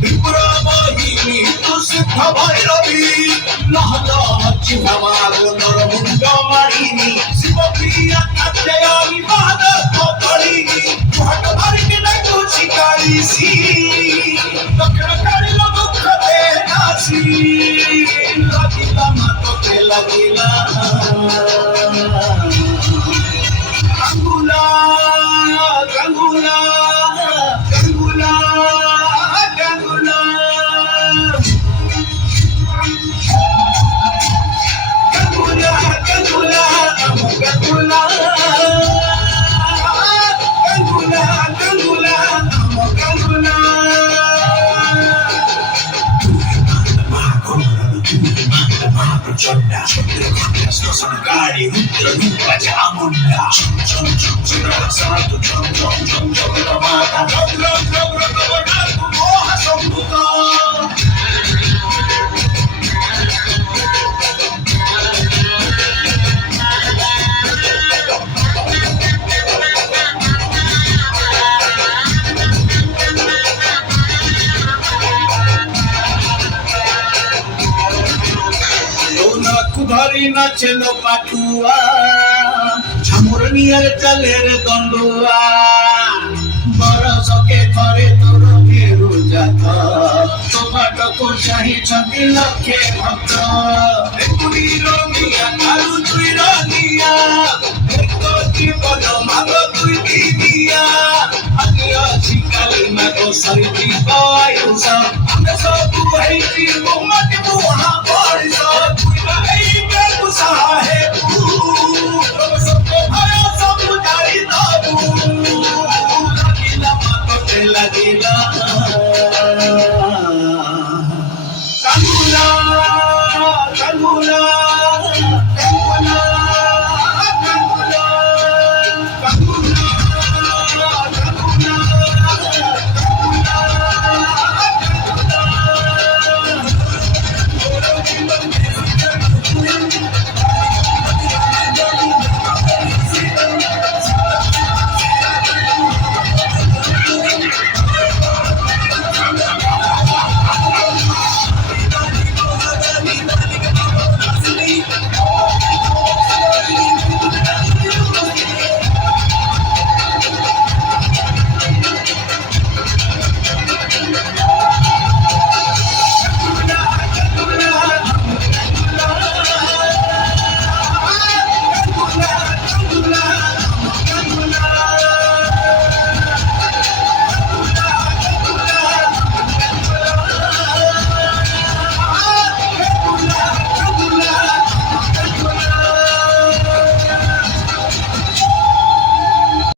বিপ্রবহিনী তু সিদ্ধ ভৈরবী লহ লহ চিহ্নমাগ নরমুণ্ড মারিণী শিবপ্রিয়া কাত্যায়নী পাদ করিণী ঘট ধরিকে ডাকু শিকারিষি দক্ষিণ কারিল দুঃখতে নাসি লাগিলা মাতকে লাগিলা Gangula, Gangula, Gangula, Gangula. Gangula, Gangula, Gangula. Gangula, Gangula, Gangula. Chonda, Chonda, Sangari, Rudra, Rupa, Chamunda, Chon, Chon, Chon, Sato, Chon, Chon, Chon, Chon, Ramata, Moha, Sambuka. ধরি নাচেল পাটুয়া ঝামুর নিয়ার চালের দণ্ডুয়া বরসকে থরে তোর ফেরু যাত তোমাটকু চাহিଛନ୍ତି লক্ষে ভক্ত একুড়ির নিয়া কারু তুইর নিয়া এক জীবন মাগ তুই দিয়া আଜି ଅଛି କାଲି ମାଗ ସରିଯିବ ଆୟୁଷ ଆମେ ସବୁ ହେଇଛି ମୋମଟି ମୁହାଁ ପରିଷ